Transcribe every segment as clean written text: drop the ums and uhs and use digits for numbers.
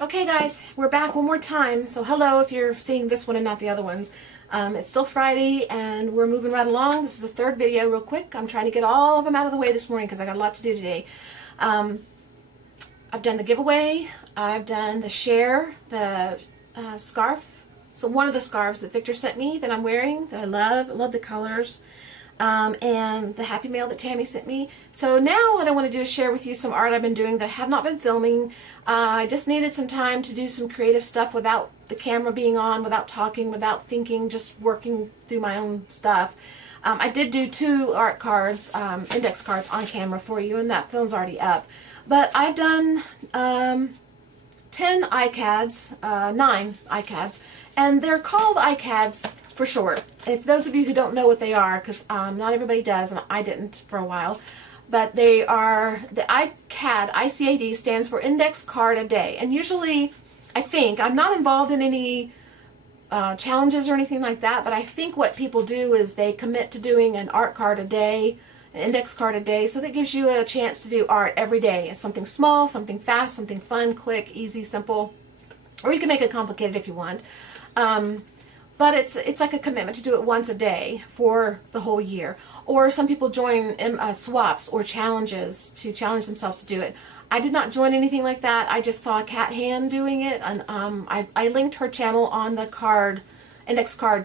Okay guys, we're back one more time. So hello if you're seeing this one and not the other ones. It's still Friday and we're moving right along. This is the third video real quick. I'm trying to get all of them out of the way this morning because I got a lot to do today. I've done the giveaway. I've done the share, the scarf. So one of the scarves that Victor sent me that I'm wearing that I love. I love the colors. And the Happy Mail that Tammy sent me. So now what I want to do is share with you some art I've been doing that I have not been filming. I just needed some time to do some creative stuff without the camera being on, without talking, without thinking, just working through my own stuff. I did do 2 art cards, index cards on camera for you, and that film's already up. But I've done 10 iCads, 9 iCads, and they're called iCads for short. If those of you who don't know what they are, because not everybody does, and I didn't for a while, but they are, the iCAD, ICAD stands for Index Card a Day. And usually, I think, I'm not involved in any challenges or anything like that, but I think what people do is they commit to doing an art card a day, an index card a day, so that gives you a chance to do art every day. It's something small, something fast, something fun, quick, easy, simple, or you can make it complicated if you want. But it's like a commitment to do it once a day for the whole year. Or some people join swaps or challenges to challenge themselves to do it. I did not join anything like that. I just saw Kat Hand doing it, and I linked her channel on the card, index card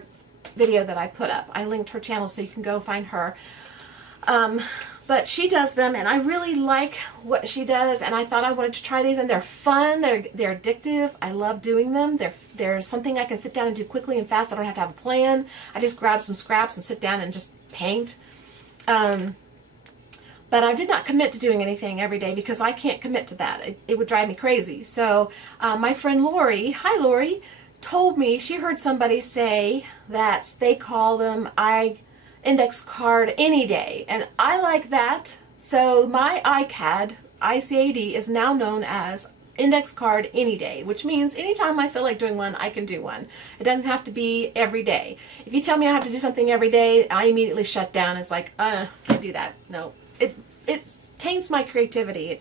video that I put up. I linked her channel so you can go find her. But she does them, and I really like what she does, and I thought I wanted to try these, and they're fun, they're addictive. I love doing them. They're something I can sit down and do quickly and fast. I don't have to have a plan. I just grab some scraps and sit down and just paint. But I did not commit to doing anything every day because I can't commit to that. It would drive me crazy. So my friend Laurie, hi Laurie, told me she heard somebody say that they call them index card any day, and I like that. So my ICAD is now known as index card any day, which means anytime I feel like doing one, I can do one. It doesn't have to be every day. If you tell me I have to do something every day, I immediately shut down. It's like, can't do that. No, it taints my creativity.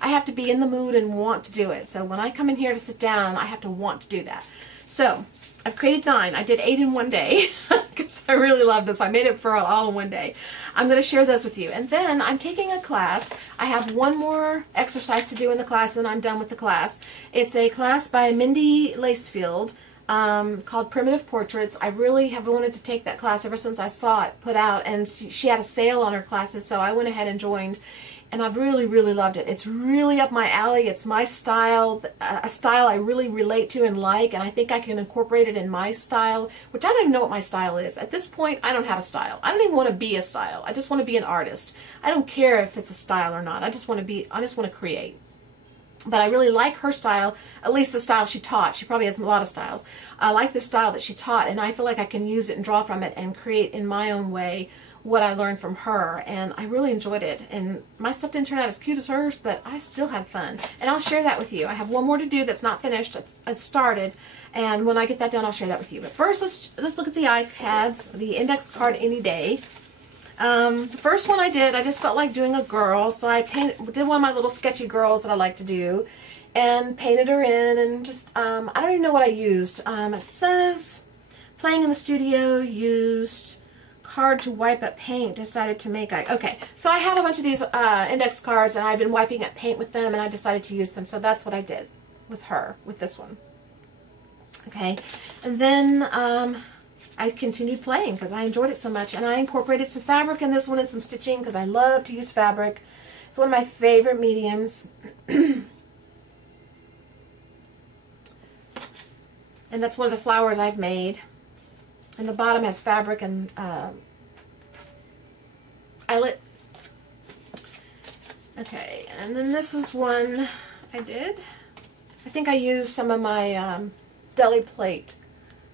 I have to be in the mood and want to do it. So when I come in here to sit down, I have to want to do that. So I've created 9. I did 8 in one day because I really loved this. I made it for all in one day. I'm going to share those with you. And then I'm taking a class. I have one more exercise to do in the class, and then I'm done with the class. It's a class by Mindy Lacefield called Primitive Portraits. I really have wanted to take that class ever since I saw it put out, and she had a sale on her classes, so I went ahead and joined. And I've really, really loved it. It's really up my alley. It's my style, a style I really relate to and like, and I think I can incorporate it in my style, which I don't even know what my style is. At this point, I don't have a style. I don't even want to be a style. I just want to be an artist. I don't care if it's a style or not. I just want to create. But I really like her style, at least the style she taught. She probably has a lot of styles. I like the style that she taught, and I feel like I can use it and draw from it and create in my own way what I learned from her, and I really enjoyed it. And my stuff didn't turn out as cute as hers, but I still had fun, and I'll share that with you. I have one more to do that's not finished. It's started, and when I get that done, I'll share that with you. But first, let's look at the iCads, the index card any day. The first one I did, I just felt like doing a girl, so I did one of my little sketchy girls that I like to do, and painted her in, and just I don't even know what I used. It says playing in the studio, used card to wipe up paint, decided to make okay, so I had a bunch of these index cards, and I've been wiping up paint with them, and I decided to use them, so that's what I did with her, with this one. Okay, and then I continued playing because I enjoyed it so much, and I incorporated some fabric in this one and some stitching because I love to use fabric. It's one of my favorite mediums. And that's one of the flowers I've made. And the bottom has fabric and eyelet. Okay, and then this is one I did. I think I used some of my deli plate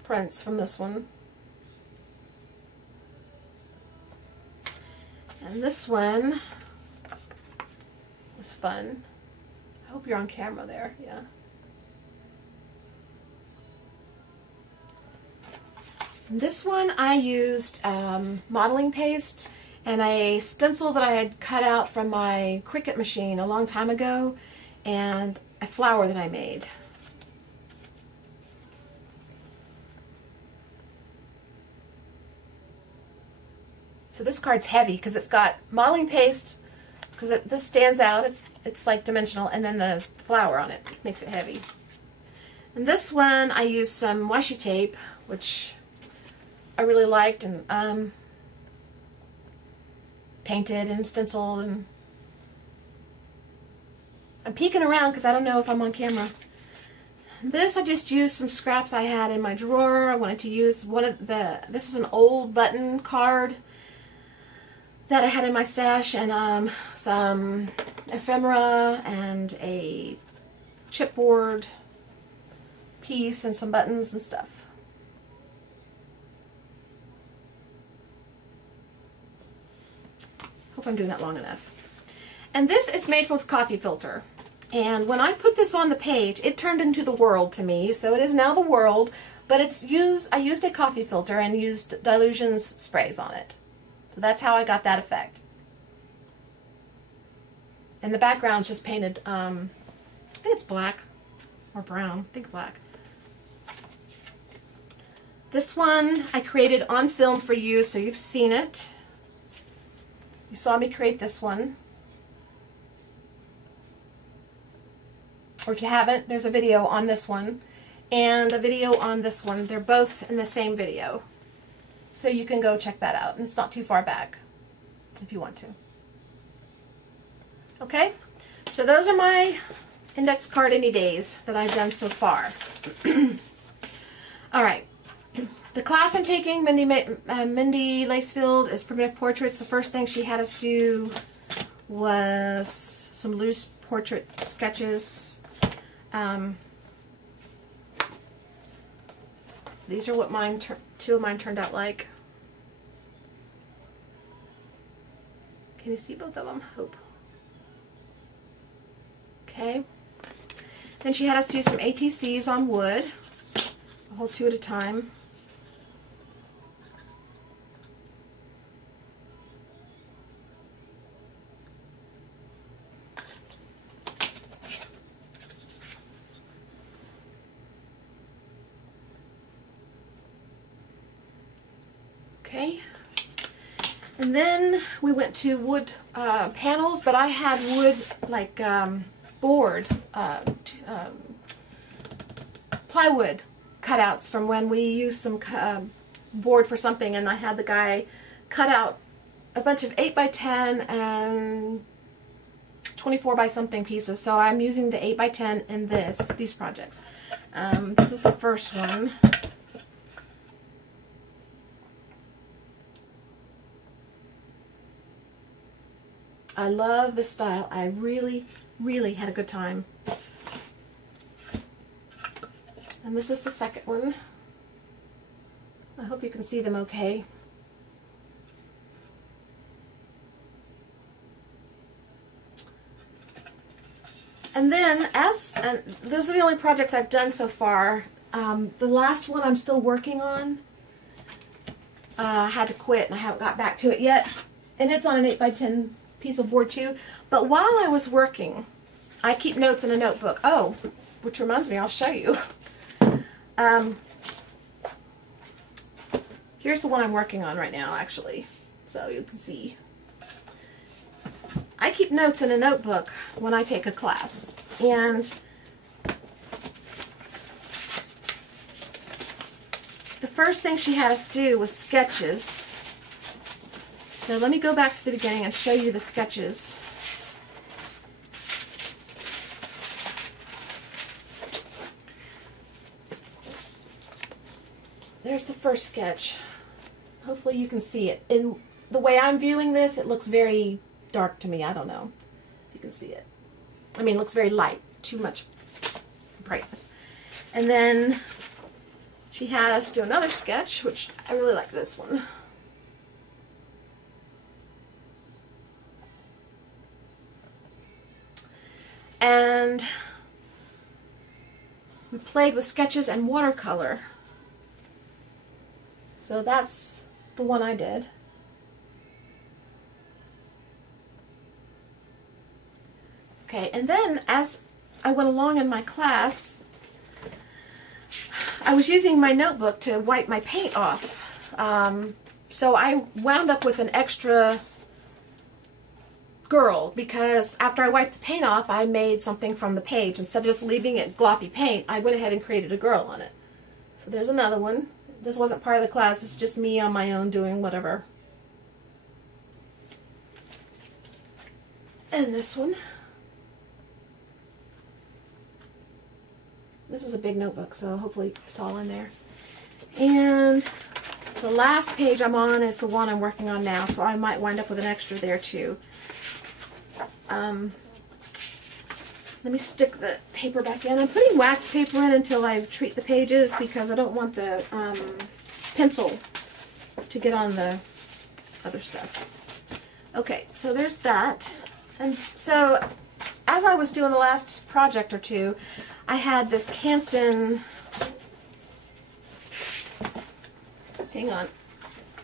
prints from this one. And this one was fun. I hope you're on camera there, yeah. This one I used modeling paste and a stencil that I had cut out from my Cricut machine a long time ago, and a flower that I made. So this card's heavy because it's got modeling paste, because this stands out. It's like dimensional, and then the flower on it makes it heavy. And this one I used some washi tape, which I really liked, and painted and stenciled, and I'm peeking around because I don't know if I'm on camera. This, I just used some scraps I had in my drawer. I wanted to use this is an old button card that I had in my stash, and some ephemera and a chipboard piece and some buttons and stuff. Hope I'm doing that long enough. And this is made with coffee filter. And when I put this on the page, it turned into the world to me. So it is now the world, but I used a coffee filter and used Dilutions sprays on it. So that's how I got that effect. And the background's just painted, I think it's black or brown. I think black. This one I created on film for you, so you've seen it. You saw me create this one. Or if you haven't, there's a video on this one and a video on this one. They're both in the same video. So you can go check that out. And it's not too far back if you want to. Okay, so those are my index card any days that I've done so far. All right, the class I'm taking, Mindy Lacefield, is Primitive Portraits. The first thing she had us do was some loose portrait sketches. These are what two of mine turned out like. Can you see both of them? Hope. Okay. Then she had us do some ATCs on wood. A whole 2 at a time. Okay, and then we went to wood panels, but I had wood like board, plywood cutouts from when we used some board for something, and I had the guy cut out a bunch of 8x10 and 24 by something pieces. So I'm using the 8x10 in these projects. This is the first one. I love this style. I really, really had a good time. And this is the second one. I hope you can see them okay. And then, those are the only projects I've done so far. The last one I'm still working on. I had to quit and I haven't got back to it yet. And it's on an 8x10 piece of board too. But while I was working, I keep notes in a notebook. Oh, which reminds me, I'll show you. Here's the one I'm working on right now, actually, so you can see. I keep notes in a notebook when I take a class, and the first thing she had us do was sketches. So let me go back to the beginning and show you the sketches. There's the first sketch. Hopefully you can see it. In the way I'm viewing this, it looks very dark to me. I don't know if you can see it. I mean, it looks very light. Too much brightness. And then she had us do another sketch, which I really like this one. And we played with sketches and watercolor. So that's the one I did. Okay, and then as I went along in my class, I was using my notebook to wipe my paint off. So I wound up with an extra girl because after I wiped the paint off, I made something from the page. Instead of just leaving it gloppy paint, I went ahead and created a girl on it. So there's another one. This wasn't part of the class. It's just me on my own doing whatever. And this one. This is a big notebook, so hopefully it's all in there. And the last page I'm on is the one I'm working on now, so I might wind up with an extra there too. Let me stick the paper back in. I'm putting wax paper in until I treat the pages because I don't want the pencil to get on the other stuff. Okay, so there's that. And so as I was doing the last project or two, I had this Canson, hang on,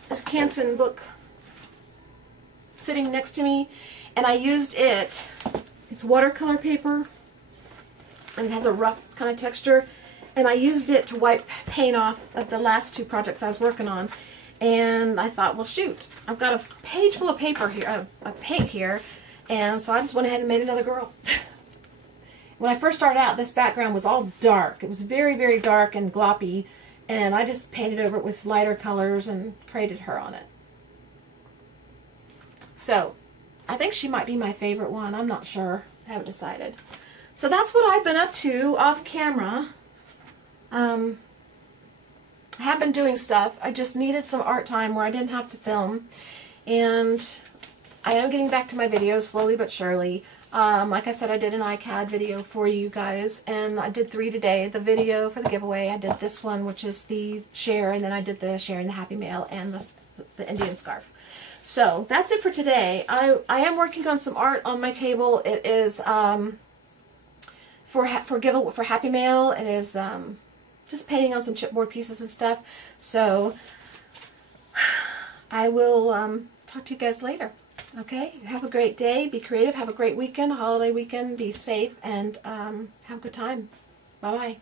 this Canson book sitting next to me, and I used it. It's watercolor paper, and it has a rough kind of texture, and I used it to wipe paint off of the last two projects I was working on. And I thought, well, shoot, I've got a page full of paper here, a paint here, and so I just went ahead and made another girl. When I first started out, this background was all dark. It was very, very dark and gloppy, and I just painted over it with lighter colors and created her on it. So I think she might be my favorite one. I'm not sure. I haven't decided. So that's what I've been up to off camera. I have been doing stuff. I just needed some art time where I didn't have to film. And I am getting back to my videos slowly but surely. Like I said, I did an iCAD video for you guys, and I did 3 today. The video for the giveaway, I did this one, which is the share, and then I did the sharing the Happy Mail and the Indian scarf. So that's it for today. I am working on some art on my table. It is for Happy Mail. It is just painting on some chipboard pieces and stuff. So I will talk to you guys later. Okay, have a great day, be creative, have a great weekend, holiday weekend, be safe, and have a good time. Bye-bye.